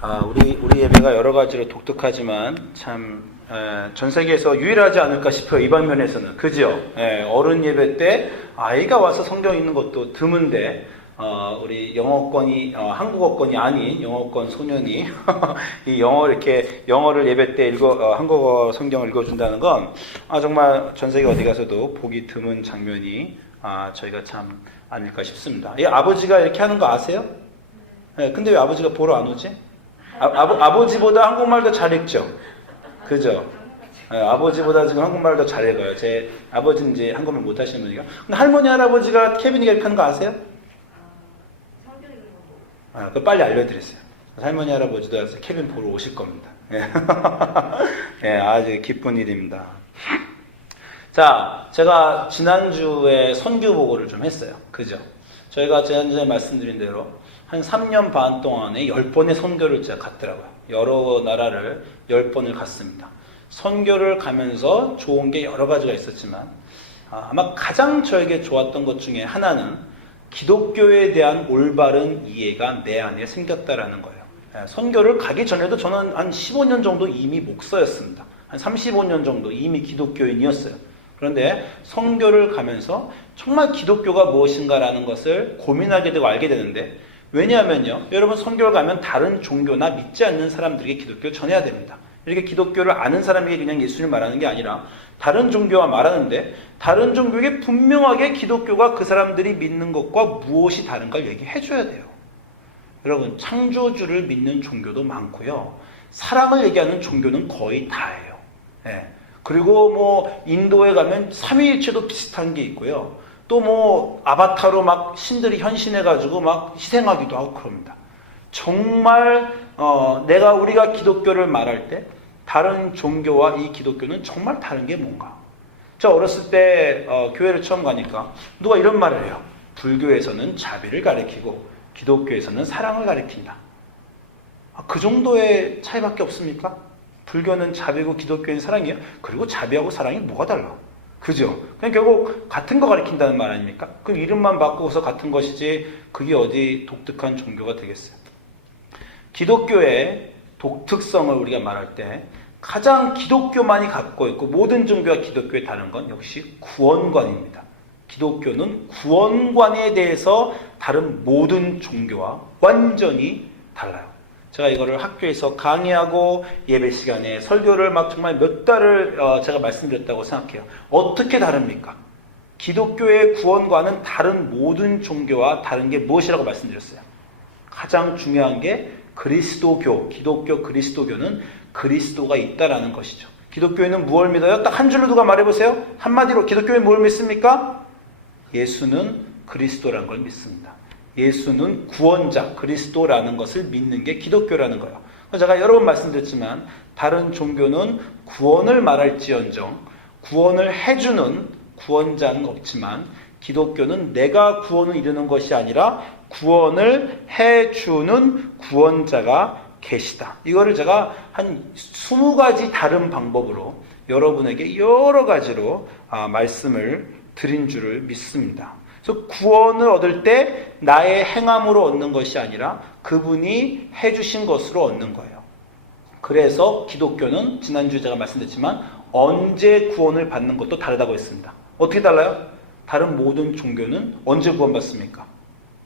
우리 예배가 여러 가지로 독특하지만 참 전 세계에서 유일하지 않을까 싶어요. 이번 면에서는. 그죠? 어른 예배 때 아이가 와서 성경 읽는 것도 드문데 우리 영어권이 한국어권이 아닌 영어권 소년이 이 영어를 예배 때 한국어 성경을 읽어준다는 건 정말 전 세계 어디 가서도 보기 드문 장면이 저희가 참 아닐까 싶습니다. 이 아버지가 이렇게 하는 거 아세요? 근데 왜 아버지가 보러 안 오지? 아버지보다 한국말도 잘 읽죠? 그죠? 아버지보다 지금 한국말 더 잘 읽어요. 제 아버지는 이제 한국말 못 하시는 분이니까. 근데 할머니, 할아버지가 케빈이가 이렇게 하는 거 아세요? 성경 읽는 거 보고. 그 빨리 알려드렸어요. 할머니, 할아버지도 와서 케빈 보러 오실 겁니다. 아주 기쁜 일입니다. 자, 제가 지난주에 선교 보고를 좀 했어요. 그죠? 저희가 지난주에 말씀드린 대로 한 3년 반 동안에 10번의 선교를 제가 갔더라고요. 여러 나라를 10번을 갔습니다. 선교를 가면서 좋은 게 여러 가지가 있었지만 아마 가장 저에게 좋았던 것 중에 하나는 기독교에 대한 올바른 이해가 내 안에 생겼다라는 거예요. 선교를 가기 전에도 저는 한 15년 정도 이미 목사였습니다. 한 35년 정도 이미 기독교인이었어요. 그런데 선교를 가면서 정말 기독교가 무엇인가라는 것을 고민하게 되고 알게 되는데, 왜냐하면요, 여러분 선교를 가면 다른 종교나 믿지 않는 사람들에게 기독교를 전해야 됩니다. 이렇게 기독교를 아는 사람에게 그냥 예수님을 말하는 게 아니라 다른 종교와 말하는데, 다른 종교에게 분명하게 기독교가 그 사람들이 믿는 것과 무엇이 다른가를 얘기해 줘야 돼요. 여러분, 창조주를 믿는 종교도 많고요, 사랑을 얘기하는 종교는 거의 다예요. 그리고 인도에 가면 삼위일체도 비슷한 게 있고요, 또 아바타로 막 신들이 현신해가지고 막 희생하기도 하고 그럽니다. 정말 우리가 기독교를 말할 때 다른 종교와 이 기독교는 정말 다른 게 뭔가. 저 어렸을 때 교회를 처음 가니까 누가 이런 말을 해요. 불교에서는 자비를 가리키고 기독교에서는 사랑을 가리킨다. 그 정도의 차이밖에 없습니까? 불교는 자비고 기독교는 사랑이에요. 그리고 자비하고 사랑이 뭐가 달라? 그죠? 그냥 결국 같은 거 가리킨다는 말 아닙니까? 그럼 이름만 바꾸어서 같은 것이지 그게 어디 독특한 종교가 되겠어요? 기독교의 독특성을 우리가 말할 때 가장 기독교만이 갖고 있고 모든 종교와 기독교에 다른 건 역시 구원관입니다. 기독교는 구원관에 대해서 다른 모든 종교와 완전히 달라요. 제가 이거를 학교에서 강의하고 예배 시간에 설교를 막 정말 몇 달을 제가 말씀드렸다고 생각해요. 어떻게 다릅니까? 기독교의 구원과는 다른 모든 종교와 다른 게 무엇이라고 말씀드렸어요? 가장 중요한 게 그리스도교, 기독교 그리스도교는 그리스도가 있다라는 것이죠. 기독교에는 무엇을 믿어요? 딱 한 줄로 누가 말해보세요. 한마디로 기독교에 뭘 믿습니까? 예수는 그리스도라는 걸 믿습니다. 예수는 구원자, 그리스도라는 것을 믿는 게 기독교라는 거예요. 제가 여러 번 말씀드렸지만 다른 종교는 구원을 말할지언정 구원을 해주는 구원자는 없지만 기독교는 내가 구원을 이루는 것이 아니라 구원을 해주는 구원자가 계시다. 이거를 제가 한 20가지 다른 방법으로 여러분에게 여러 가지로 말씀을 드린 줄을 믿습니다. 그래서 구원을 얻을 때 나의 행함으로 얻는 것이 아니라 그분이 해주신 것으로 얻는 거예요. 그래서 기독교는 지난주에 제가 말씀드렸지만 언제 구원을 받는 것도 다르다고 했습니다. 어떻게 달라요? 다른 모든 종교는 언제 구원받습니까?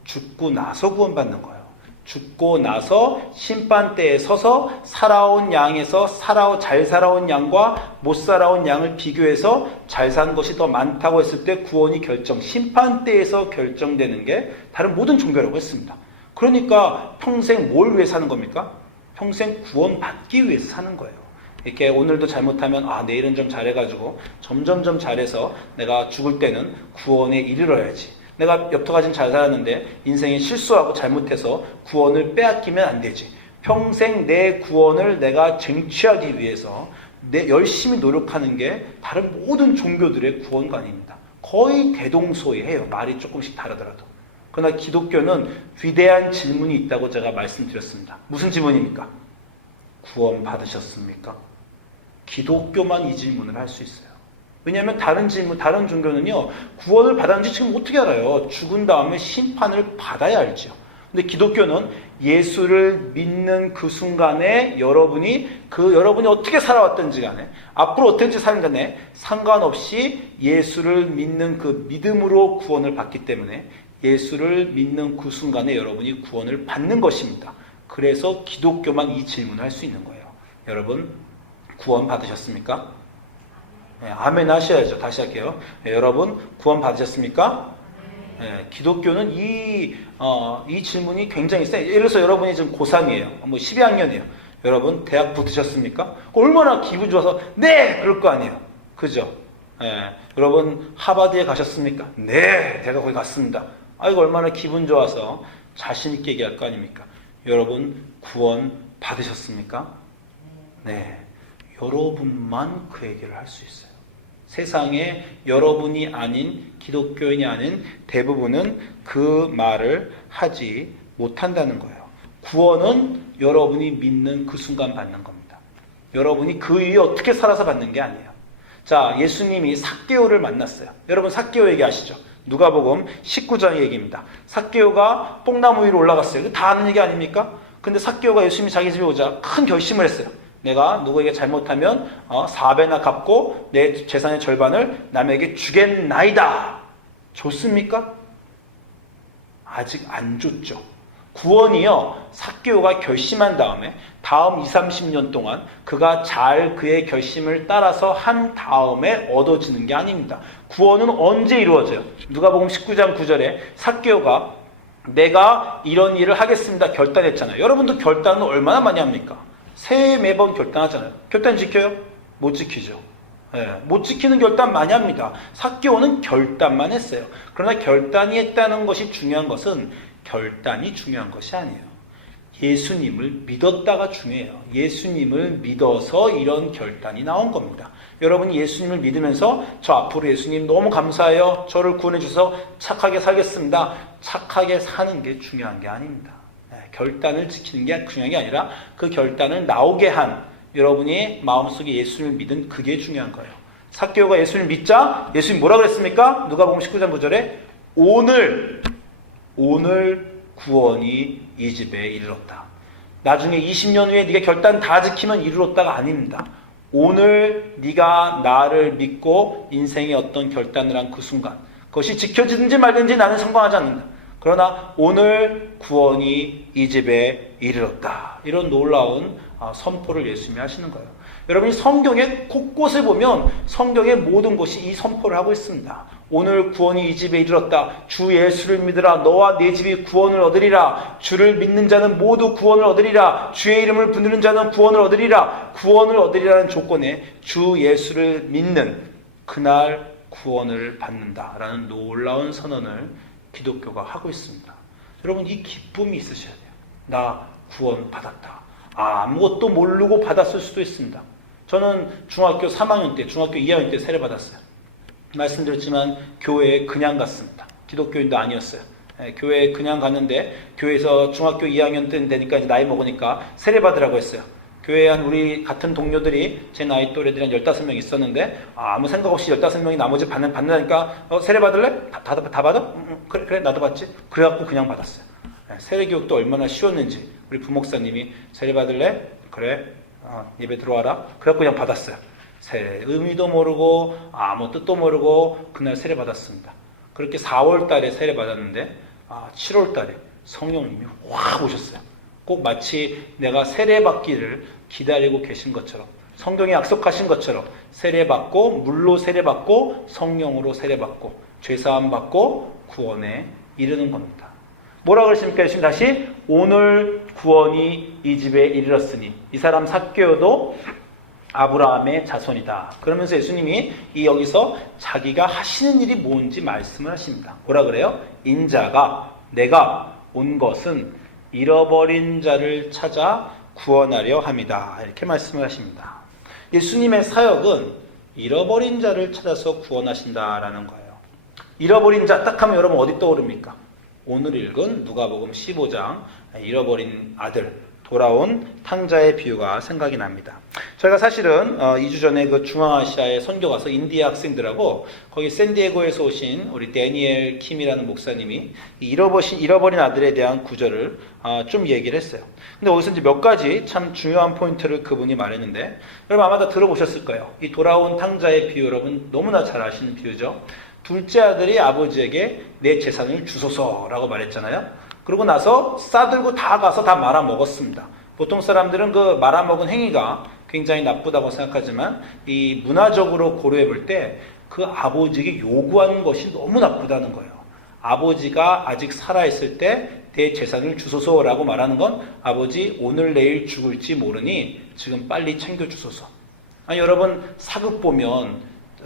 죽고 나서 구원받는 거예요. 죽고 나서 심판대에 서서 살아온 양에서 잘 살아온 양과 못 살아온 양을 비교해서 잘 산 것이 더 많다고 했을 때 구원이 심판대에서 결정되는 게 다른 모든 종교라고 했습니다. 그러니까 평생 뭘 위해 사는 겁니까? 평생 구원받기 위해서 사는 거예요. 이렇게 오늘도 잘못하면 내일은 좀 잘해가지고 점점점 잘해서 내가 죽을 때는 구원에 이르러야지. 내가 여태까지는 잘 살았는데 인생에 실수하고 잘못해서 구원을 빼앗기면 안 되지. 평생 내 구원을 내가 쟁취하기 위해서 열심히 노력하는 게 다른 모든 종교들의 구원관입니다. 거의 대동소이해요. 말이 조금씩 다르더라도. 그러나 기독교는 위대한 질문이 있다고 제가 말씀드렸습니다. 무슨 질문입니까? 구원 받으셨습니까? 기독교만 이 질문을 할 수 있어요. 왜냐하면 다른 종교는요, 구원을 받았는지 지금 어떻게 알아요? 죽은 다음에 심판을 받아야 알죠. 근데 기독교는 예수를 믿는 그 순간에 여러분이 어떻게 살아왔든지 간에 앞으로 어떻게 살든 간에 상관없이 예수를 믿는 그 믿음으로 구원을 받기 때문에 예수를 믿는 그 순간에 여러분이 구원을 받는 것입니다. 그래서 기독교만 이 질문을 할 수 있는 거예요. 여러분 구원 받으셨습니까? 네, 아멘 하셔야죠. 다시 할게요. 네, 여러분 구원 받으셨습니까? 네, 기독교는 이 질문이 굉장히 세요. 예를 들어서 여러분이 지금 고3이에요. 뭐 12학년이에요. 여러분 대학 붙으셨습니까? 얼마나 기분 좋아서 네! 그럴 거 아니에요. 그죠? 네, 여러분 하버드에 가셨습니까? 네! 제가 거기 갔습니다. 이거 얼마나 기분 좋아서 자신 있게 얘기할 거 아닙니까? 여러분 구원 받으셨습니까? 네. 여러분만 그 얘기를 할 수 있어요. 세상에 여러분이 아닌 기독교인이 아닌 대부분은 그 말을 하지 못한다는 거예요. 구원은 여러분이 믿는 그 순간 받는 겁니다. 여러분이 그 위에 어떻게 살아서 받는 게 아니에요. 자, 예수님이 삭개오를 만났어요. 여러분 삭개오 얘기 아시죠? 누가복음 19장 얘기입니다. 삭개오가 뽕나무 위로 올라갔어요. 다 아는 얘기 아닙니까? 근데 삭개오가 예수님이 자기 집에 오자 큰 결심을 했어요. 내가 누구에게 잘못하면 4배나 갚고 내 재산의 절반을 남에게 주겠나이다. 좋습니까? 아직 안 줬죠. 구원이요, 삭개오가 결심한 다음에 다음 20, 30년 동안 그가 잘 그의 결심을 따라서 한 다음에 얻어지는 게 아닙니다. 구원은 언제 이루어져요? 누가복음 19장 9절에 삭개오가 내가 이런 일을 하겠습니다 결단했잖아요. 여러분도 결단은 얼마나 많이 합니까? 새해 매번 결단하잖아요. 결단 지켜요? 못 지키죠. 못 지키는 결단 많이 합니다. 삭개오는 결단만 했어요. 그러나 결단이 했다는 것이 중요한 것은 결단이 중요한 것이 아니에요. 예수님을 믿었다가 중요해요. 예수님을 믿어서 이런 결단이 나온 겁니다. 여러분이 예수님을 믿으면서 저 앞으로 예수님 너무 감사해요. 저를 구원해 주셔서 착하게 살겠습니다. 착하게 사는 게 중요한 게 아닙니다. 결단을 지키는 게 중요한 게 아니라 그 결단을 나오게 한 여러분이 마음속에 예수님을 믿은 그게 중요한 거예요. 삭개오가 예수님을 믿자 예수님 뭐라 그랬습니까? 누가복음 19장 9절에 오늘 구원이 이 집에 이르렀다. 나중에 20년 후에 네가 결단 다 지키면 이르렀다가 아닙니다. 오늘 네가 나를 믿고 인생의 어떤 결단을 한 그 순간 그것이 지켜지든지 말든지 나는 상관하지 않는다. 그러나 오늘 구원이 이 집에 이르렀다. 이런 놀라운 선포를 예수님이 하시는 거예요. 여러분이 성경의 곳곳에 보면 성경의 모든 곳이 이 선포를 하고 있습니다. 오늘 구원이 이 집에 이르렀다. 주 예수를 믿으라. 너와 네 집이 구원을 얻으리라. 주를 믿는 자는 모두 구원을 얻으리라. 주의 이름을 부르는 자는 구원을 얻으리라. 구원을 얻으리라는 조건에 주 예수를 믿는 그날 구원을 받는다라는 놀라운 선언을 기독교가 하고 있습니다. 여러분 이 기쁨이 있으셔야 돼요. 나 구원 받았다. 아무것도 모르고 받았을 수도 있습니다. 저는 중학교 3학년 때, 중학교 2학년 때 세례 받았어요. 말씀드렸지만 교회에 그냥 갔습니다. 기독교인도 아니었어요. 교회에 그냥 갔는데 교회에서 중학교 2학년 때 되니까 이제 나이 먹으니까 세례 받으라고 했어요. 교회에 한 우리 같은 동료들이 제 나이 또래들이 한 15명 있었는데 아무 생각 없이 15명이 나머지 받는다니까 세례 받을래? 다 받아? 그래 나도 받지. 그래갖고 그냥 받았어요. 세례 교육도 얼마나 쉬웠는지 우리 부목사님이 세례 받을래? 그래 예배 들어와라. 그래갖고 그냥 받았어요. 세례 의미도 모르고 아무 뜻도 모르고 그날 세례 받았습니다. 그렇게 4월 달에 세례 받았는데 7월 달에 성령님이 확 오셨어요. 꼭 마치 내가 세례받기를 기다리고 계신 것처럼 성경에 약속하신 것처럼 세례받고 물로 세례받고 성령으로 세례받고 죄사함 받고 구원에 이르는 겁니다. 뭐라 그러십니까? 예수님 다시 오늘 구원이 이 집에 이르렀으니 이 사람 삭개오도 아브라함의 자손이다. 그러면서 예수님이 여기서 자기가 하시는 일이 뭔지 말씀을 하십니다. 뭐라 그래요? 인자가 내가 온 것은 잃어버린 자를 찾아 구원하려 함이다. 이렇게 말씀을 하십니다. 예수님의 사역은 잃어버린 자를 찾아서 구원하신다라는 거예요. 잃어버린 자 딱 하면 여러분 어디 떠오릅니까? 오늘 읽은 누가복음 15장 잃어버린 아들 돌아온 탕자의 비유가 생각이 납니다. 저희가 사실은 2주 전에 그 중앙아시아에 선교 가서 인디아 학생들하고 거기 샌디에고에서 오신 우리 데니엘 킴이라는 목사님이 이 잃어버린 아들에 대한 구절을 좀 얘기를 했어요. 근데 거기서 이제 몇 가지 참 중요한 포인트를 그분이 말했는데, 여러분 아마 다 들어보셨을 거예요. 이 돌아온 탕자의 비유, 여러분 너무나 잘 아시는 비유죠. 둘째 아들이 아버지에게 내 재산을 주소서라고 말했잖아요. 그러고 나서 싸들고 다 가서 다 말아먹었습니다. 보통 사람들은 그 말아먹은 행위가 굉장히 나쁘다고 생각하지만 이 문화적으로 고려해 볼 때 그 아버지에게 요구하는 것이 너무 나쁘다는 거예요. 아버지가 아직 살아있을 때 내 재산을 주소서라고 말하는 건 아버지 오늘 내일 죽을지 모르니 지금 빨리 챙겨주소서. 아니, 여러분 사극 보면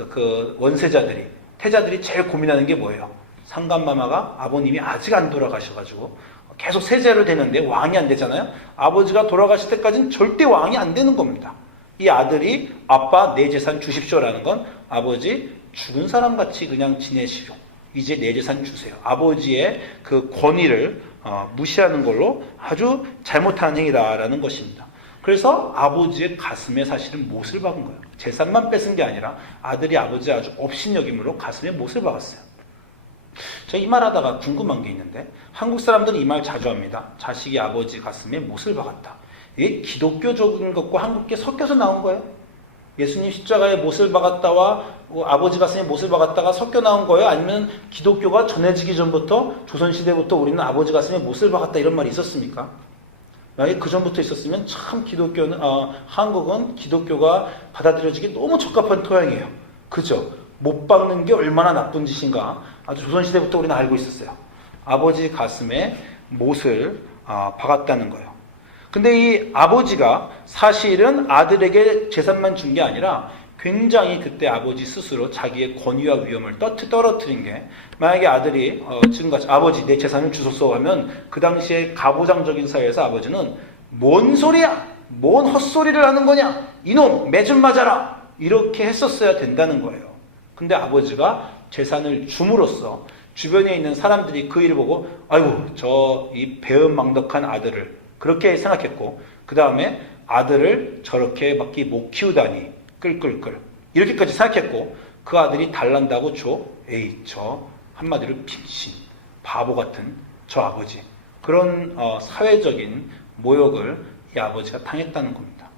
그 원세자들이 태자들이 제일 고민하는 게 뭐예요? 상간마마가 아버님이 아직 안 돌아가셔가지고 계속 세자로 되는데 왕이 안 되잖아요. 아버지가 돌아가실 때까지는 절대 왕이 안 되는 겁니다. 이 아들이 아빠 내 재산 주십시오라는 건 아버지 죽은 사람같이 그냥 지내시오. 이제 내 재산 주세요. 아버지의 그 권위를 무시하는 걸로 아주 잘못한 행위다라는 것입니다. 그래서 아버지의 가슴에 사실은 못을 박은 거예요. 재산만 뺏은 게 아니라 아들이 아버지 아주 업신여김으로 가슴에 못을 박았어요. 제가 이 말 하다가 궁금한 게 있는데, 한국 사람들은 이 말 자주 합니다. 자식이 아버지 가슴에 못을 박았다. 이게 기독교적인 것과 한국계 섞여서 나온 거예요. 예수님 십자가에 못을 박았다와 아버지 가슴에 못을 박았다가 섞여 나온 거예요? 아니면 기독교가 전해지기 전부터 조선시대부터 우리는 아버지 가슴에 못을 박았다 이런 말이 있었습니까? 만약에 그 전부터 있었으면 참 기독교는 한국은 기독교가 받아들여지기 너무 적합한 토양이에요. 그죠? 못 박는 게 얼마나 나쁜 짓인가 아주 조선시대부터 우리는 알고 있었어요. 아버지 가슴에 못을 박았다는 거예요. 근데 이 아버지가 사실은 아들에게 재산만 준 게 아니라 굉장히 그때 아버지 스스로 자기의 권위와 위엄을 떨어뜨린 게, 만약에 아들이 지금같이 아버지 내 재산을 주소서 하면 그 당시에 가부장적인 사회에서 아버지는 뭔 소리야? 뭔 헛소리를 하는 거냐? 이놈 매좀 맞아라! 이렇게 했었어야 된다는 거예요. 근데 아버지가 재산을 줌으로써 주변에 있는 사람들이 그 일을 보고 아이고 저 이 배은망덕한 아들을 그렇게 생각했고, 그 다음에 아들을 저렇게 밖에 못 키우다니 끌끌끌 이렇게까지 생각했고, 그 아들이 달란다고 줘? 에이 저 한마디로 빙신 바보 같은 저 아버지, 그런 사회적인 모욕을 이 아버지가 당했다는 겁니다.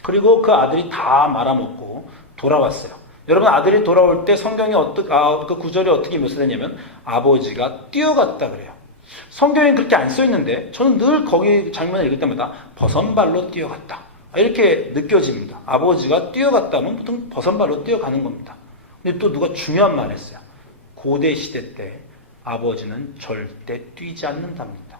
그리고 그 아들이 다 말아먹고 돌아왔어요. 여러분 아들이 돌아올 때 성경이 그 구절이 어떻게 묘사되냐면 아버지가 뛰어갔다 그래요. 성경에 그렇게 안 써 있는데 저는 늘 거기 장면을 읽을 때마다 버선발로 뛰어갔다 이렇게 느껴집니다. 아버지가 뛰어갔다면 보통 버선발로 뛰어가는 겁니다. 근데 또 누가 중요한 말 했어요. 고대 시대 때 아버지는 절대 뛰지 않는답니다.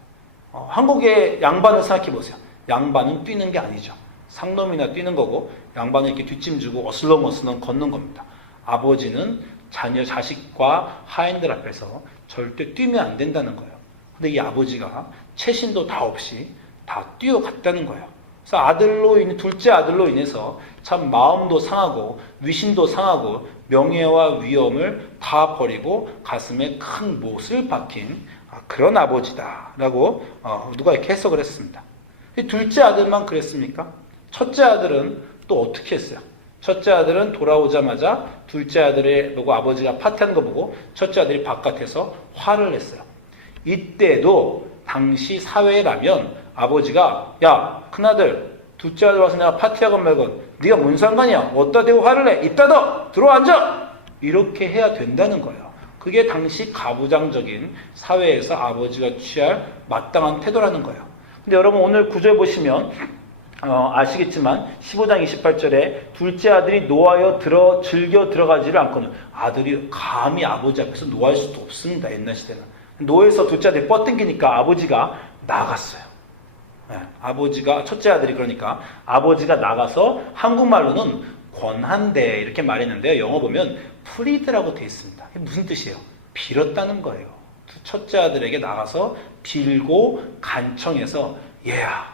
한국의 양반을 생각해 보세요. 양반은 뛰는 게 아니죠. 상놈이나 뛰는 거고, 양반은 이렇게 뒷짐지고 어슬렁어슬렁 걷는 겁니다. 아버지는 자식과 하인들 앞에서 절대 뛰면 안 된다는 거예요. 근데 이 아버지가 채신도 다 없이 다 뛰어갔다는 거예요. 그래서 둘째 아들로 인해서 참 마음도 상하고 위신도 상하고 명예와 위엄을 다 버리고 가슴에 큰 못을 박힌 그런 아버지다라고 누가 이렇게 해석을 했습니다. 둘째 아들만 그랬습니까? 첫째 아들은 또 어떻게 했어요? 첫째 아들은 돌아오자마자 둘째 아들을 보고 아버지가 파티하는 거 보고 첫째 아들이 바깥에서 화를 냈어요. 이때도 당시 사회라면 아버지가 야 큰아들 둘째 아들 와서 내가 파티하건 말건 네가 뭔 상관이야? 어디다 대고 화를 내? 이따 너 들어와 앉아! 이렇게 해야 된다는 거예요. 그게 당시 가부장적인 사회에서 아버지가 취할 마땅한 태도라는 거예요. 근데 여러분 오늘 구절 보시면 아시겠지만 15장 28절에 둘째 아들이 노하여 즐겨 들어가지를 않고는, 아들이 감히 아버지 앞에서 노할 수도 없습니다. 옛날 시대는 노에서 둘째 아들이 뻗당기니까 아버지가 나갔어요. 첫째 아들이 그러니까 아버지가 나가서, 한국말로는 권한대 이렇게 말했는데요. 영어 보면 프리드라고 되어 있습니다. 이게 무슨 뜻이에요? 빌었다는 거예요. 첫째 아들에게 나가서 빌고 간청해서 얘야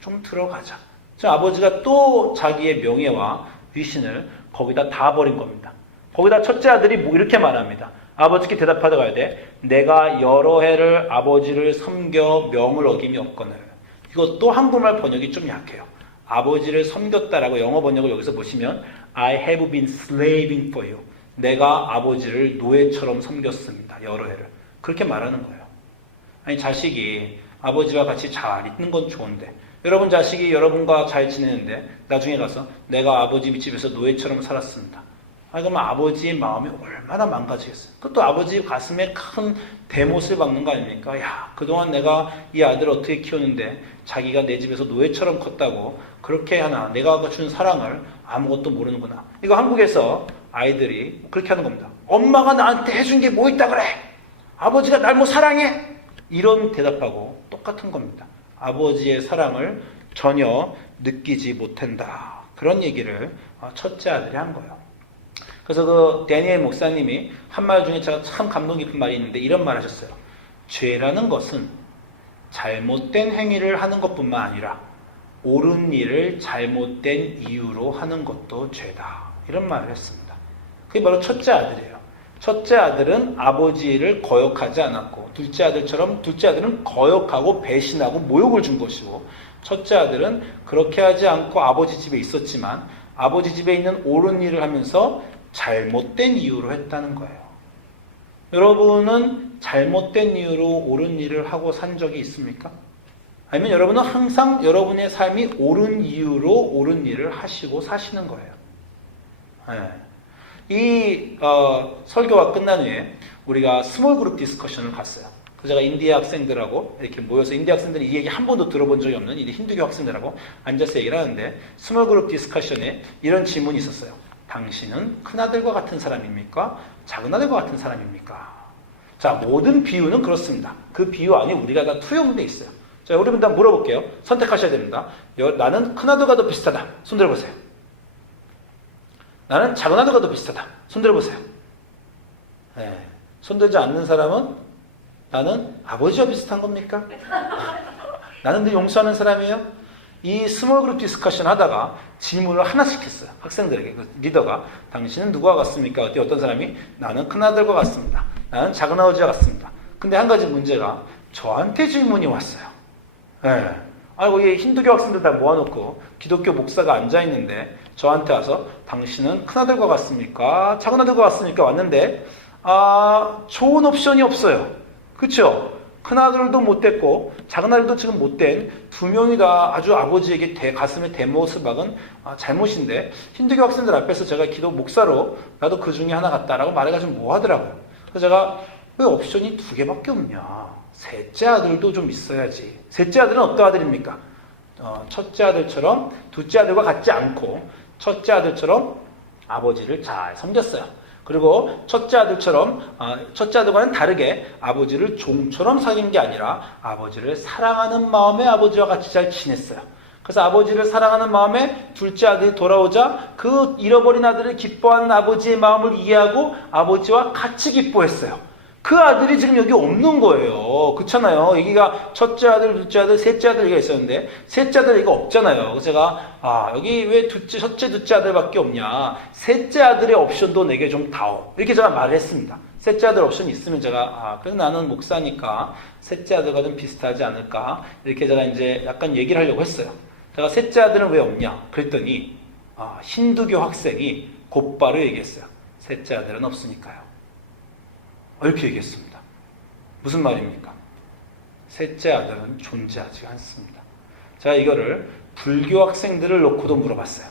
좀 들어가자. 아버지가 또 자기의 명예와 위신을 거기다 다 버린 겁니다. 거기다 첫째 아들이 이렇게 말합니다. 아버지께 대답하다가 가야 돼. 내가 여러 해를 아버지를 섬겨 명을 어김이 없거늘 이것도 한국말 번역이 좀 약해요. 아버지를 섬겼다라고 영어 번역을 여기서 보시면 I have been slaving for you. 내가 아버지를 노예처럼 섬겼습니다. 여러 해를. 그렇게 말하는 거예요. 아니 자식이 아버지와 같이 잘 있는 건 좋은데 여러분 자식이 여러분과 잘 지내는데 나중에 가서 내가 아버지 집에서 노예처럼 살았습니다. 아니 그러면 아버지의 마음이 얼마나 망가지겠어요. 그것도 아버지 가슴에 큰 대못을 박는 거 아닙니까? 야 그동안 내가 이 아들을 어떻게 키웠는데 자기가 내 집에서 노예처럼 컸다고 그렇게 하나 내가 준 사랑을 아무것도 모르는구나. 이거 한국에서 아이들이 그렇게 하는 겁니다. 엄마가 나한테 해준 게 뭐 있다 그래? 아버지가 날 뭐 사랑해? 이런 대답하고 똑같은 겁니다. 아버지의 사랑을 전혀 느끼지 못한다. 그런 얘기를 첫째 아들이 한 거예요. 그래서 그 데니엘 목사님이 한 말 중에 제가 참 감동 깊은 말이 있는데 이런 말 하셨어요. 죄라는 것은 잘못된 행위를 하는 것뿐만 아니라 옳은 일을 잘못된 이유로 하는 것도 죄다. 이런 말을 했습니다. 그게 바로 첫째 아들이에요. 첫째 아들은 아버지를 거역하지 않았고 둘째 아들처럼 둘째 아들은 거역하고 배신하고 모욕을 준 것이고 첫째 아들은 그렇게 하지 않고 아버지 집에 있었지만 아버지 집에 있는 옳은 일을 하면서 잘못된 이유로 했다는 거예요. 여러분은 잘못된 이유로 옳은 일을 하고 산 적이 있습니까? 아니면 여러분은 항상 여러분의 삶이 옳은 이유로 옳은 일을 하시고 사시는 거예요. 네. 이 설교가 끝난 후에 우리가 스몰 그룹 디스커션을 갔어요. 그래서 제가 인디아 학생들하고 이렇게 모여서 인디아 학생들이 이 얘기 한 번도 들어본 적이 없는 이 힌두교 학생들하고 앉아서 얘기를 하는데 스몰 그룹 디스커션에 이런 질문이 있었어요. 당신은 큰아들과 같은 사람입니까? 작은아들과 같은 사람입니까? 자, 모든 비유는 그렇습니다. 그 비유 안에 우리가 다 투영돼 있어요. 자, 여러분 다 물어볼게요. 선택하셔야 됩니다. 나는 큰아들과 더 비슷하다. 손 들어보세요. 나는 작은아들과 더 비슷하다. 손 들어보세요. 네. 손 들지 않는 사람은 나는 아버지와 비슷한 겁니까? 나는 늘 용서하는 사람이에요? 이 스몰 그룹 디스커션 하다가 질문을 하나씩 했어요. 학생들에게. 그 리더가 당신은 누구와 같습니까? 어떤 사람이 나는 큰아들과 같습니다. 나는 작은아버지와 같습니다. 근데 한 가지 문제가 저한테 질문이 왔어요. 네. 거기 힌두교 학생들 다 모아놓고 기독교 목사가 앉아있는데 저한테 와서 당신은 큰아들과 같습니까? 작은아들과 같습니까? 왔는데 좋은 옵션이 없어요. 그렇죠? 큰아들도 못됐고 작은아들도 지금 못된 두 명이 다 아주 아버지에게 가슴에 대못을 박은 잘못인데 힌두교 학생들 앞에서 제가 기독 목사로 나도 그 중에 하나 같다라고 말해가지고 뭐 하더라고요. 그래서 제가 왜 옵션이 두 개밖에 없냐. 셋째 아들도 좀 있어야지. 셋째 아들은 어떤 아들입니까? 첫째 아들처럼 둘째 아들과 같지 않고 첫째 아들처럼 아버지를 잘 섬겼어요. 그리고 첫째 아들과는 다르게 아버지를 종처럼 사귄 게 아니라 아버지를 사랑하는 마음에 아버지와 같이 잘 지냈어요. 그래서 아버지를 사랑하는 마음에 둘째 아들이 돌아오자 그 잃어버린 아들을 기뻐하는 아버지의 마음을 이해하고 아버지와 같이 기뻐했어요. 그 아들이 지금 여기 없는 거예요. 그렇잖아요. 여기가 첫째 아들, 둘째 아들, 셋째 아들 얘기가 있었는데 셋째 아들 얘기가 없잖아요. 그래서 제가 여기 왜 첫째, 둘째 아들밖에 없냐. 셋째 아들의 옵션도 내게 좀 다오. 이렇게 제가 말을 했습니다. 셋째 아들 옵션이 있으면 제가 그래서 나는 목사니까 셋째 아들과 좀 비슷하지 않을까. 이렇게 제가 이제 약간 얘기를 하려고 했어요. 제가 셋째 아들은 왜 없냐. 그랬더니 힌두교 학생이 곧바로 얘기했어요. 셋째 아들은 없으니까요. 이렇게 얘기했습니다. 무슨 말입니까? 셋째 아들은 존재하지 않습니다. 제가 이거를 불교 학생들을 놓고도 물어봤어요.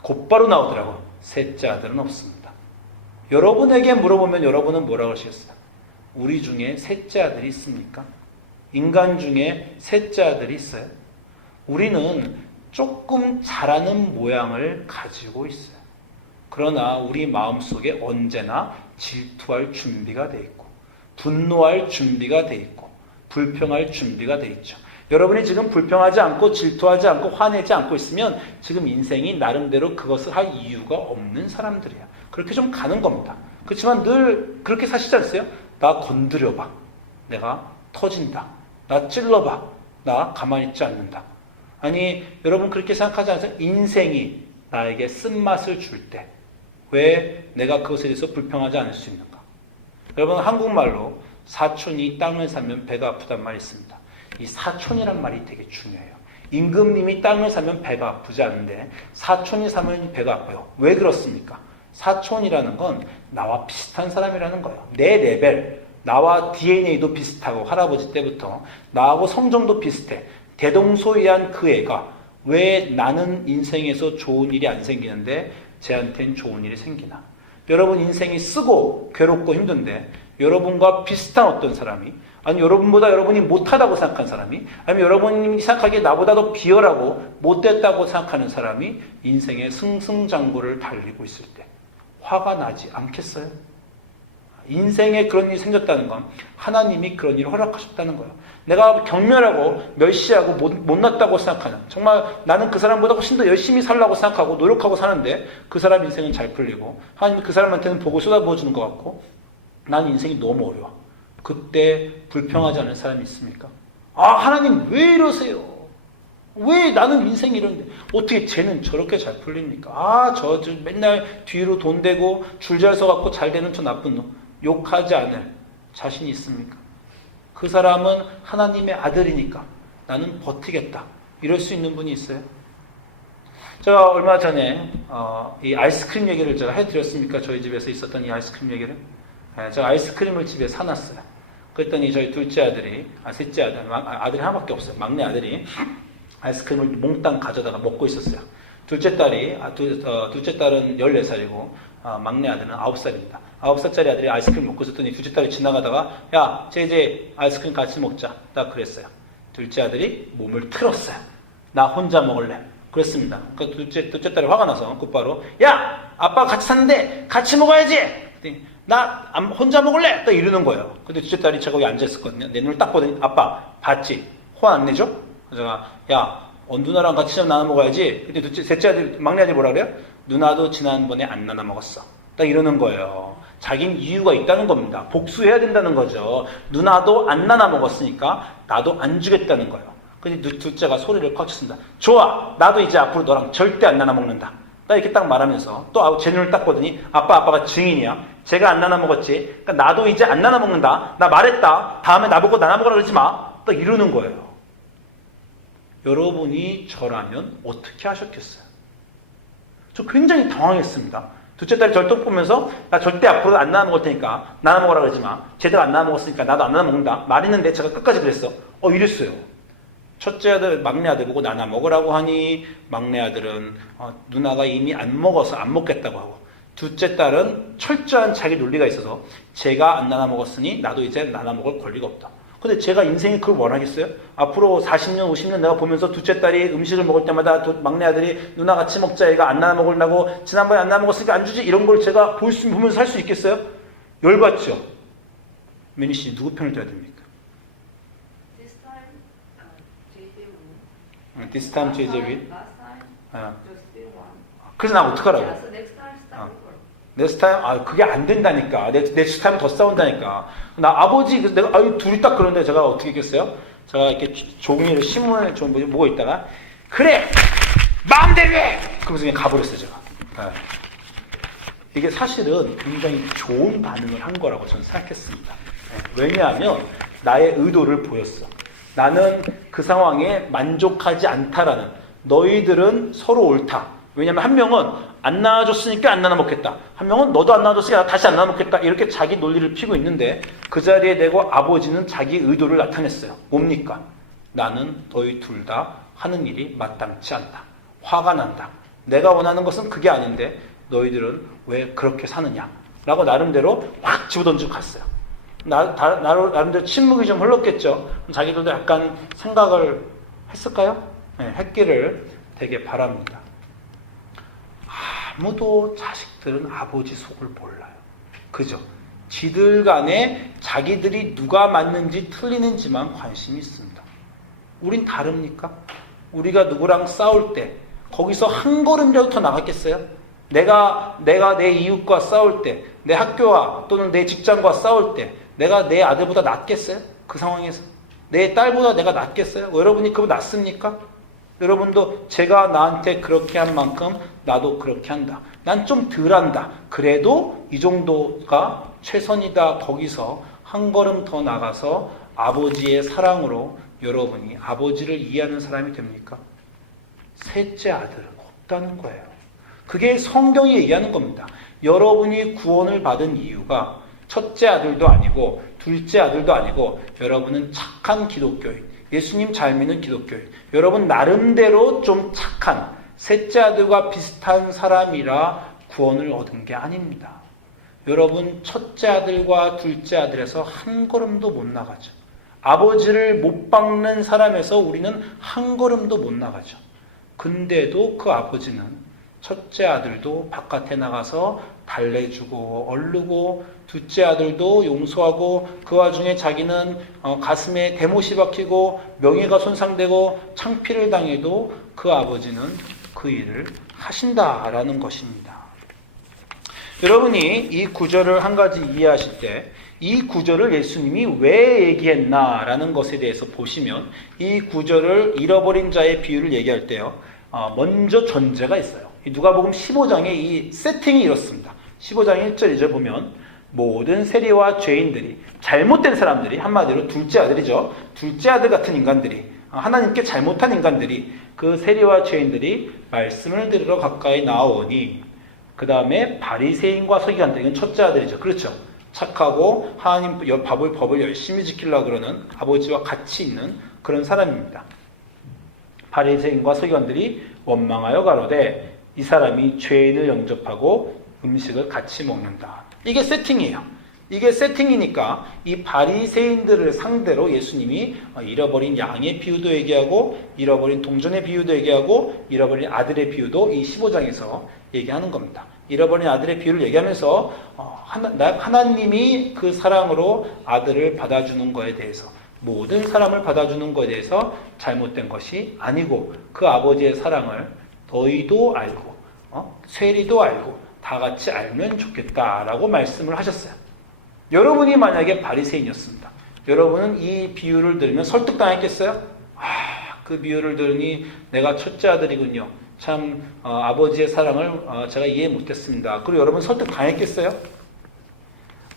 곧바로 나오더라고요. 셋째 아들은 없습니다. 여러분에게 물어보면 여러분은 뭐라고 하시겠어요? 우리 중에 셋째 아들이 있습니까? 인간 중에 셋째 아들이 있어요? 우리는 조금 잘하는 모양을 가지고 있어요. 그러나 우리 마음속에 언제나 질투할 준비가 돼 있고 분노할 준비가 돼 있고 불평할 준비가 돼 있죠. 여러분이 지금 불평하지 않고 질투하지 않고 화내지 않고 있으면 지금 인생이 나름대로 그것을 할 이유가 없는 사람들이야. 그렇게 좀 가는 겁니다. 그렇지만 늘 그렇게 사시지 않으세요? 나 건드려봐. 내가 터진다. 나 찔러봐. 나 가만히 있지 않는다. 아니 여러분 그렇게 생각하지 않으세요? 인생이 나에게 쓴맛을 줄 때 왜 내가 그것에 대해서 불평하지 않을 수 있는가? 여러분 한국말로 사촌이 땅을 사면 배가 아프단 말이 있습니다. 이 사촌이란 말이 되게 중요해요. 임금님이 땅을 사면 배가 아프지 않은데 사촌이 사면 배가 아파요. 왜 그렇습니까? 사촌이라는 건 나와 비슷한 사람이라는 거예요. 내 레벨, 나와 DNA도 비슷하고 할아버지 때부터 나하고 성정도 비슷해. 대동소이한 그 애가 왜 나는 인생에서 좋은 일이 안 생기는데 쟤한테는 좋은 일이 생기나? 여러분 인생이 쓰고 괴롭고 힘든데 여러분과 비슷한 어떤 사람이 아니 여러분보다 여러분이 못하다고 생각한 사람이 아니면 여러분이 생각하기에 나보다 더 비열하고 못됐다고 생각하는 사람이 인생의 승승장구를 달리고 있을 때 화가 나지 않겠어요? 인생에 그런 일이 생겼다는 건 하나님이 그런 일을 허락하셨다는 거예요. 내가 경멸하고 멸시하고 못났다고 생각하는 정말 나는 그 사람보다 훨씬 더 열심히 살려고 생각하고 노력하고 사는데 그 사람 인생은 잘 풀리고 하나님이 그 사람한테는 복을 쏟아부어주는 것 같고 나는 인생이 너무 어려워. 그때 불평하지 않는 사람이 있습니까? 아 하나님 왜 이러세요? 왜 나는 인생이 이런데 어떻게 쟤는 저렇게 잘 풀립니까? 아 저 맨날 뒤로 돈 대고 줄 잘 서갖고 잘 되는 저 나쁜 놈 욕하지 않을 자신이 있습니까? 그 사람은 하나님의 아들이니까 나는 버티겠다 이럴 수 있는 분이 있어요? 제가 얼마 전에 이 아이스크림 얘기를 제가 해드렸습니까? 저희 집에서 있었던 이 아이스크림 얘기를 제가 아이스크림을 집에 사놨어요. 그랬더니 저희 둘째 아들이 셋째 아들이 하나밖에 없어요. 막내 아들이 아이스크림을 몽땅 가져다가 먹고 있었어요. 둘째 딸은 14살이고 막내 아들은 9살입니다. 9살짜리 아들이 아이스크림 먹고 있었더니 둘째 딸이 지나가다가 야, 쟤 이제 아이스크림 같이 먹자. 딱 그랬어요. 둘째 아들이 몸을 틀었어요. 나 혼자 먹을래. 그랬습니다. 그러니까 둘째 딸이 화가 나서 곧바로 야, 아빠 같이 샀는데 같이 먹어야지. 그랬더니 나 혼자 먹을래. 딱 이러는 거예요. 근데 둘째 딸이 제가 거기 앉아있었거든요. 내 눈을 딱 보더니 아빠 봤지? 화 안 내죠? 제가 야, 누나랑 같이 좀 나눠 먹어야지. 근데 셋째 아들, 막내 아들이 뭐라 그래요? 누나도 지난번에 안 나눠 먹었어. 딱 이러는 거예요. 자기는 이유가 있다는 겁니다. 복수해야 된다는 거죠. 누나도 안 나눠 먹었으니까 나도 안 주겠다는 거예요. 근데 둘째가 소리를 콱 쳤습니다. 좋아, 나도 이제 앞으로 너랑 절대 안 나눠 먹는다. 딱 이렇게 딱 말하면서 또 제 눈을 딱 보더니 아빠가 증인이야. 제가 안 나눠 먹었지. 그러니까 나도 이제 안 나눠 먹는다. 나 말했다. 다음에 나보고 나눠 먹으라 그러지 마. 딱 이러는 거예요. 여러분이 저라면 어떻게 하셨겠어요? 저 굉장히 당황했습니다. 둘째 딸이 저를 또 보면서 나 절대 앞으로 안 나눠 먹을 테니까 나눠 먹으라 그러지 마. 제대로 안 나눠 먹었으니까 나도 안 나눠 먹는다. 말했는데 제가 끝까지 그랬어. 이랬어요. 첫째 아들, 막내 아들 보고 나눠 먹으라고 하니 막내 아들은 누나가 이미 안 먹어서 안 먹겠다고 하고 둘째 딸은 철저한 자기 논리가 있어서 제가 안 나눠 먹었으니 나도 이제 나눠 먹을 권리가 없다. 근데 제가 인생이 그걸 원하겠어요? 앞으로 40년, 50년 내가 보면서 둘째 딸이 음식을 먹을 때마다 막내 아들이 누나 같이 먹자, 얘가 안 나눠 먹으려고 지난번에 안 나눠 먹었으니까 안 주지 이런 걸 제가 보면서 살 수 있겠어요? 열받죠? 매니 씨 누구 편을 들어야 됩니까? This time, JJ win. This time JJ win? Last time, just win one. 그래서 나 어떡하라고? Yeah, so next time start over. 넥스트 타임, 그게 안 된다니까. 넥스트 타임 더 싸운다니까. 나 아버지, 내가, 둘이 딱 그러는데 제가 어떻게 했겠어요? 제가 이렇게 종이를, 신문을 좀 보고 있다가, 그래! 마음대로 해! 그러면서 그냥 가버렸어요, 제가. 네. 이게 사실은 굉장히 좋은 반응을 한 거라고 저는 생각했습니다. 네. 왜냐하면, 나의 의도를 보였어. 나는 그 상황에 만족하지 않다라는, 너희들은 서로 옳다. 왜냐면 한 명은 안 나눠줬으니까 안 나눠 먹겠다. 한 명은 너도 안 나눠줬으니까 다시 안 나눠 먹겠다. 이렇게 자기 논리를 피고 있는데 그 자리에 대고 아버지는 자기 의도를 나타냈어요. 뭡니까? 나는 너희 둘 다 하는 일이 마땅치 않다. 화가 난다. 내가 원하는 것은 그게 아닌데 너희들은 왜 그렇게 사느냐? 라고 나름대로 확 집어던지고 갔어요. 나름대로 침묵이 좀 흘렀겠죠. 자기들도 약간 생각을 했을까요? 네, 했기를 되게 바랍니다. 아무도 자식들은 아버지 속을 몰라요. 그죠? 지들 간에 자기들이 누가 맞는지 틀리는지만 관심이 있습니다. 우린 다릅니까? 우리가 누구랑 싸울 때 거기서 한 걸음이라도 더 나갔겠어요? 내가 내 이웃과 싸울 때, 내 학교와 또는 내 직장과 싸울 때 내가 내 아들보다 낫겠어요? 그 상황에서? 내 딸보다 내가 낫겠어요? 여러분이 그거 낫습니까? 여러분도 제가 나한테 그렇게 한 만큼 나도 그렇게 한다. 난 좀 덜한다. 그래도 이 정도가 최선이다. 거기서 한 걸음 더 나가서 아버지의 사랑으로 여러분이 아버지를 이해하는 사람이 됩니까? 셋째 아들은 없다는 거예요. 그게 성경이 얘기하는 겁니다. 여러분이 구원을 받은 이유가 첫째 아들도 아니고 둘째 아들도 아니고 여러분은 착한 기독교인, 예수님 잘 믿는 기독교인, 여러분 나름대로 좀 착한 셋째 아들과 비슷한 사람이라 구원을 얻은 게 아닙니다. 여러분 첫째 아들과 둘째 아들에서 한 걸음도 못 나가죠. 아버지를 못 박는 사람에서 우리는 한 걸음도 못 나가죠. 근데도 그 아버지는 첫째 아들도 바깥에 나가서 달래주고 얼르고 둘째 아들도 용서하고 그 와중에 자기는 가슴에 대못이 박히고 명예가 손상되고 창피를 당해도 그 아버지는 그 일을 하신다라는 것입니다. 여러분이 이 구절을 한 가지 이해하실 때 이 구절을 예수님이 왜 얘기했나라는 것에 대해서 보시면 이 구절을 잃어버린 자의 비유를 얘기할 때요. 먼저 전제가 있어요. 누가복음 15장의 이 세팅이 이렇습니다. 15장 1절이죠. 보면 모든 세리와 죄인들이 잘못된 사람들이 한마디로 둘째 아들이죠. 둘째 아들 같은 인간들이 하나님께 잘못한 인간들이 그 세리와 죄인들이 말씀을 들으러 가까이 나오니 그 다음에 바리새인과 서기관들 이건 첫째 아들이죠. 그렇죠. 착하고 하나님 법을 열심히 지키려고 그러는 아버지와 같이 있는 그런 사람입니다. 바리새인과 서기관들이 원망하여 가로되 이 사람이 죄인을 영접하고 음식을 같이 먹는다. 이게 세팅이에요. 이게 세팅이니까 이 바리새인들을 상대로 예수님이 잃어버린 양의 비유도 얘기하고 잃어버린 동전의 비유도 얘기하고 잃어버린 아들의 비유도 이 15장에서 얘기하는 겁니다. 잃어버린 아들의 비유를 얘기하면서 하나님이 그 사랑으로 아들을 받아주는 것에 대해서 모든 사람을 받아주는 것에 대해서 잘못된 것이 아니고 그 아버지의 사랑을 너희도 알고 세리도 알고 다 같이 알면 좋겠다라고 말씀을 하셨어요. 여러분이 만약에 바리새인이었습니다. 여러분은 이 비유를 들으면 설득당했겠어요? 그 비유를 들으니 내가 첫째 아들이군요. 참 아버지의 사랑을 제가 이해 못했습니다. 그리고 여러분 설득당했겠어요?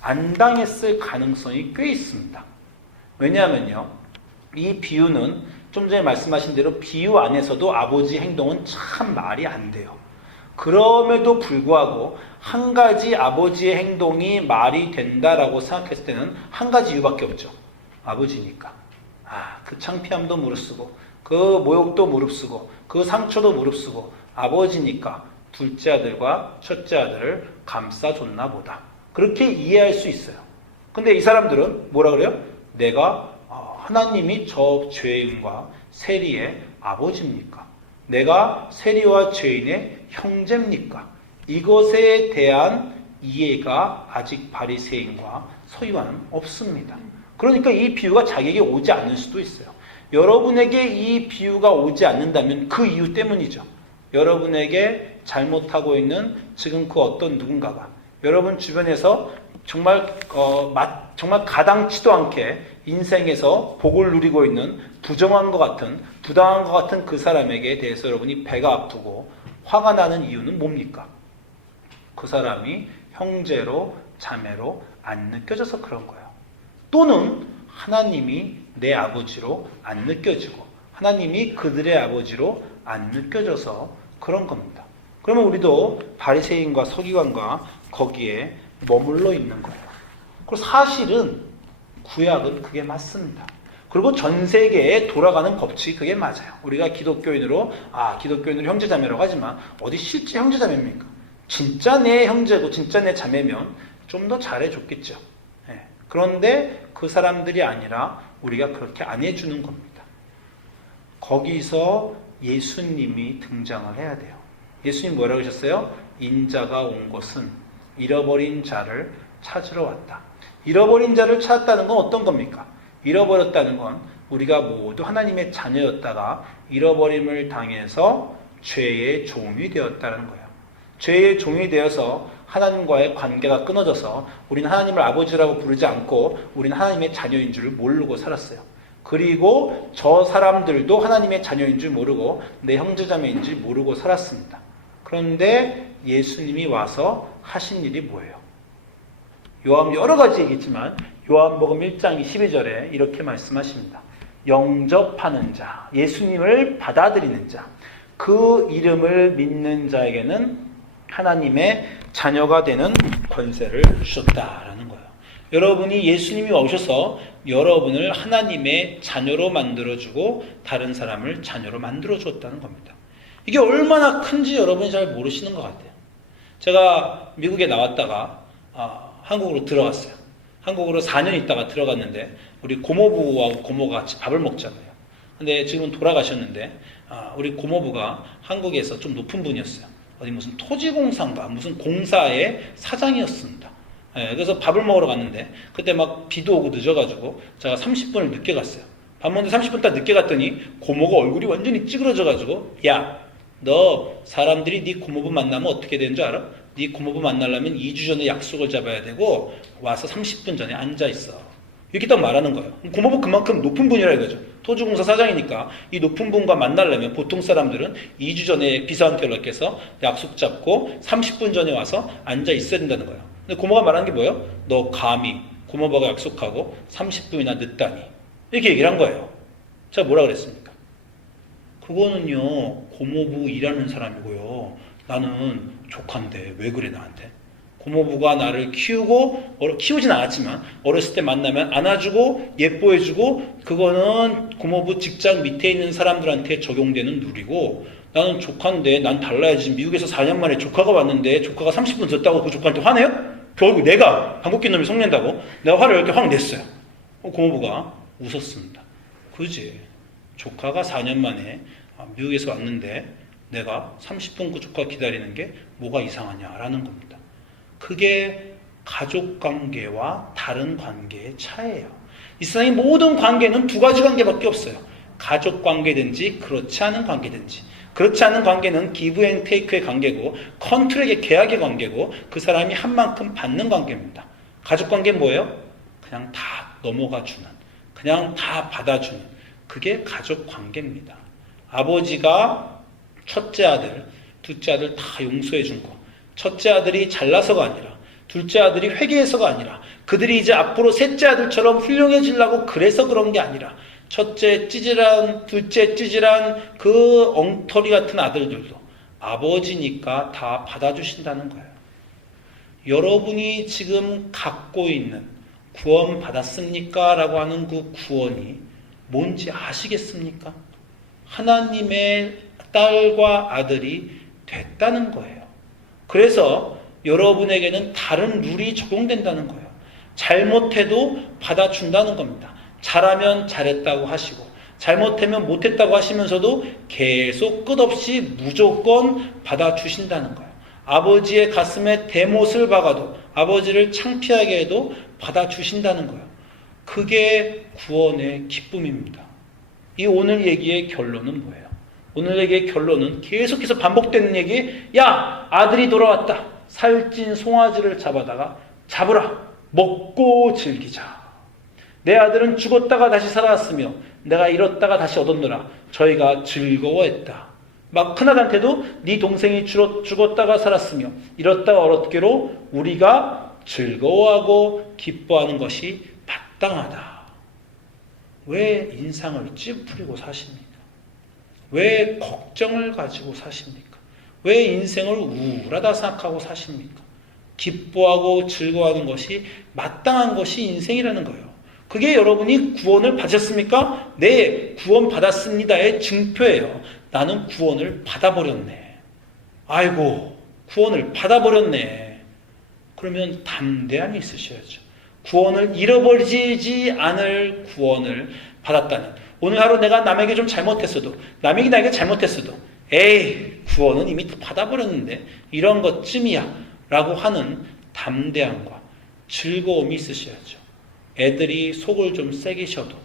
안 당했을 가능성이 꽤 있습니다. 왜냐하면요. 이 비유는 좀 전에 말씀하신 대로 비유 안에서도 아버지 행동은 참 말이 안 돼요. 그럼에도 불구하고 한 가지 아버지의 행동이 말이 된다라고 생각했을 때는 한 가지 이유밖에 없죠. 아버지니까. 그 창피함도 무릅쓰고 그 모욕도 무릅쓰고 그 상처도 무릅쓰고 아버지니까 둘째 아들과 첫째 아들을 감싸줬나 보다. 그렇게 이해할 수 있어요. 근데 이 사람들은 뭐라 그래요? 내가 하나님이 저 죄인과 세리의 아버지입니까? 내가 세리와 죄인의 형제입니까? 이것에 대한 이해가 아직 바리새인과 서기관은 없습니다. 그러니까 이 비유가 자기에게 오지 않을 수도 있어요. 여러분에게 이 비유가 오지 않는다면 그 이유 때문이죠. 여러분에게 잘못하고 있는 지금 그 어떤 누군가가 여러분 주변에서 정말 가당치도 않게 인생에서 복을 누리고 있는 부정한 것 같은 부당한 것 같은 그 사람에게 대해서 여러분이 배가 아프고 화가 나는 이유는 뭡니까? 그 사람이 형제로 자매로 안 느껴져서 그런 거예요. 또는 하나님이 내 아버지로 안 느껴지고 하나님이 그들의 아버지로 안 느껴져서 그런 겁니다. 그러면 우리도 바리새인과 서기관과 거기에 머물러 있는 거예요. 그리고 사실은 구약은 그게 맞습니다. 그리고 전 세계에 돌아가는 법칙이 그게 맞아요. 우리가 기독교인으로 형제자매라고 하지만 어디 실제 형제자매입니까? 진짜 내 형제고 진짜 내 자매면 좀 더 잘해줬겠죠. 그런데 그 사람들이 아니라 우리가 그렇게 안 해주는 겁니다. 거기서 예수님이 등장을 해야 돼요. 예수님 뭐라고 하셨어요? 인자가 온 것은 잃어버린 자를 찾으러 왔다. 잃어버린 자를 찾았다는 건 어떤 겁니까? 잃어버렸다는 건 우리가 모두 하나님의 자녀였다가 잃어버림을 당해서 죄의 종이 되었다는 거예요. 죄의 종이 되어서 하나님과의 관계가 끊어져서 우리는 하나님을 아버지라고 부르지 않고 우리는 하나님의 자녀인 줄 모르고 살았어요. 그리고 저 사람들도 하나님의 자녀인 줄 모르고 내 형제자매인 줄 모르고 살았습니다. 그런데 예수님이 와서 하신 일이 뭐예요? 여러 가지 얘기지만 요한복음 1장 22절에 이렇게 말씀하십니다. 영접하는 자, 예수님을 받아들이는 자, 그 이름을 믿는 자에게는 하나님의 자녀가 되는 권세를 주셨다라는 거예요. 여러분이 예수님이 오셔서 여러분을 하나님의 자녀로 만들어주고 다른 사람을 자녀로 만들어주었다는 겁니다. 이게 얼마나 큰지 여러분이 잘 모르시는 것 같아요. 제가 미국에 나왔다가 한국으로 들어갔어요. 한국으로 4년 있다가 들어갔는데 우리 고모부하고 고모가 같이 밥을 먹잖아요. 근데 지금은 돌아가셨는데 우리 고모부가 한국에서 좀 높은 분이었어요. 어디 무슨 토지공사인가 무슨 공사의 사장이었습니다. 예, 그래서 밥을 먹으러 갔는데 그때 막 비도 오고 늦어가지고 제가 30분을 늦게 갔어요. 밥 먹는데 30분 딱 늦게 갔더니 고모가 얼굴이 완전히 찌그러져가지고 야, 너 사람들이 네 고모부 만나면 어떻게 되는 줄 알아? 네 고모부 만나려면 2주 전에 약속을 잡아야 되고 와서 30분 전에 앉아있어. 이렇게 딱 말하는 거예요. 고모부 그만큼 높은 분이라 이거죠. 토지공사 사장이니까 이 높은 분과 만나려면 보통 사람들은 2주 전에 비서한테 연락해서 약속 잡고 30분 전에 와서 앉아 있어야 된다는 거예요. 근데 고모가 말하는 게 뭐예요? 너 감히 고모부가 약속하고 30분이나 늦다니. 이렇게 얘기를 한 거예요. 제가 뭐라 그랬습니까? 그거는요 고모부 일하는 사람이고요. 나는 조카인데 왜 그래 나한테? 고모부가 나를 키우고 키우진 않았지만 어렸을 때 만나면 안아주고 예뻐해주고 그거는 고모부 직장 밑에 있는 사람들한테 적용되는 룰이고 나는 조카인데 난 달라야지. 미국에서 4년 만에 조카가 왔는데 조카가 30분 늦었다고 그 조카한테 화내요? 결국 내가 한국인 놈이 속낸다고 내가 화를 이렇게 확 냈어요. 고모부가 웃었습니다. 그지? 조카가 4년 만에 미국에서 왔는데 내가 30분 그 조카 기다리는 게 뭐가 이상하냐라는 겁니다. 그게 가족관계와 다른 관계의 차이예요. 이 세상의 모든 관계는 두 가지 관계밖에 없어요. 가족관계든지 그렇지 않은 관계든지. 그렇지 않은 관계는 기브 앤 테이크의 관계고 컨트랙의 계약의 관계고 그 사람이 한 만큼 받는 관계입니다. 가족관계는 뭐예요? 그냥 다 넘어가 주는, 그냥 다 받아주는, 그게 가족관계입니다. 아버지가 첫째 아들, 둘째 아들 다 용서해 준 거. 첫째 아들이 잘나서가 아니라 둘째 아들이 회개해서가 아니라 그들이 이제 앞으로 셋째 아들처럼 훌륭해지려고 그래서 그런 게 아니라 첫째 찌질한 둘째 찌질한 그 엉터리 같은 아들들도 아버지니까 다 받아주신다는 거예요. 여러분이 지금 갖고 있는 구원 받았습니까? 라고 하는 그 구원이 뭔지 아시겠습니까? 하나님의 딸과 아들이 됐다는 거예요. 그래서 여러분에게는 다른 룰이 적용된다는 거예요. 잘못해도 받아준다는 겁니다. 잘하면 잘했다고 하시고 잘못하면 못했다고 하시면서도 계속 끝없이 무조건 받아주신다는 거예요. 아버지의 가슴에 대못을 박아도 아버지를 창피하게 해도 받아주신다는 거예요. 그게 구원의 기쁨입니다. 이 오늘 얘기의 결론은 뭐예요? 오늘 얘기의 결론은 계속해서 반복되는 얘기, 야 아들이 돌아왔다. 살찐 송아지를 잡으라. 먹고 즐기자. 내 아들은 죽었다가 다시 살아났으며 내가 잃었다가 다시 얻었노라. 저희가 즐거워했다. 막 큰아들한테도 네 동생이 죽었다가 살았으며 잃었다가 얻었기로 우리가 즐거워하고 기뻐하는 것이 마땅하다. 왜 인상을 찌푸리고 사십니까? 왜 걱정을 가지고 사십니까? 왜 인생을 우울하다 생각하고 사십니까? 기뻐하고 즐거워하는 것이 마땅한 것이 인생이라는 거예요. 그게 여러분이 구원을 받으셨습니까? 네, 구원 받았습니다의 증표예요. 나는 구원을 받아버렸네. 아이고, 구원을 받아버렸네. 그러면 담대함이 있으셔야죠. 구원을 잃어버리지 않을 구원을 받았다는. 오늘 하루 내가 남에게 좀 잘못했어도 남에게 나에게 잘못했어도 에이 구원은 이미 받아버렸는데 이런 것쯤이야 라고 하는 담대함과 즐거움이 있으셔야죠. 애들이 속을 좀 새기셔도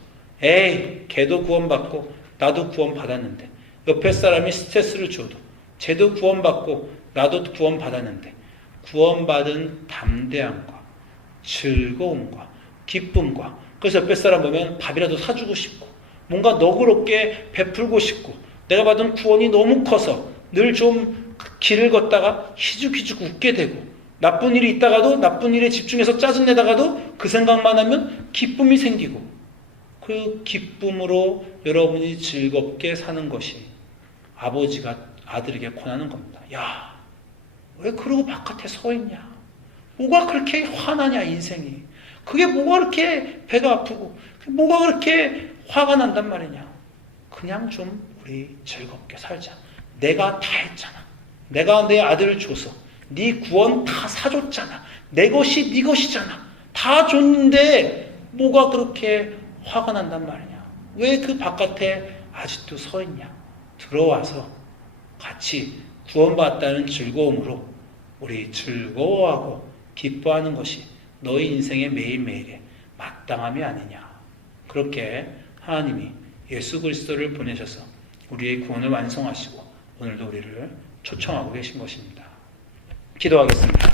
에이 걔도 구원받고 나도 구원받았는데 옆에 사람이 스트레스를 줘도 쟤도 구원받고 나도 구원받았는데 구원받은 담대함과 즐거움과 기쁨과 그래서 옆에 사람 보면 밥이라도 사주고 싶고 뭔가 너그럽게 베풀고 싶고 내가 받은 구원이 너무 커서 늘 좀 길을 걷다가 희죽희죽 웃게 되고 나쁜 일이 있다가도 나쁜 일에 집중해서 짜증내다가도 그 생각만 하면 기쁨이 생기고 그 기쁨으로 여러분이 즐겁게 사는 것이 아버지가 아들에게 권하는 겁니다. 야, 왜 그러고 바깥에 서 있냐? 뭐가 그렇게 화나냐, 인생이. 그게 뭐가 그렇게 배가 아프고, 뭐가 그렇게 화가 난단 말이냐. 그냥 좀 우리 즐겁게 살자. 내가 다 했잖아. 내가 내 아들을 줘서 네 구원 다 사줬잖아. 내 것이 네 것이잖아. 다 줬는데 뭐가 그렇게 화가 난단 말이냐. 왜 그 바깥에 아직도 서 있냐. 들어와서 같이 구원받았다는 즐거움으로 우리 즐거워하고 기뻐하는 것이 너희 인생의 매일매일의 마땅함이 아니냐. 그렇게 하나님이 예수 그리스도를 보내셔서 우리의 구원을 완성하시고 오늘도 우리를 초청하고 계신 것입니다. 기도하겠습니다.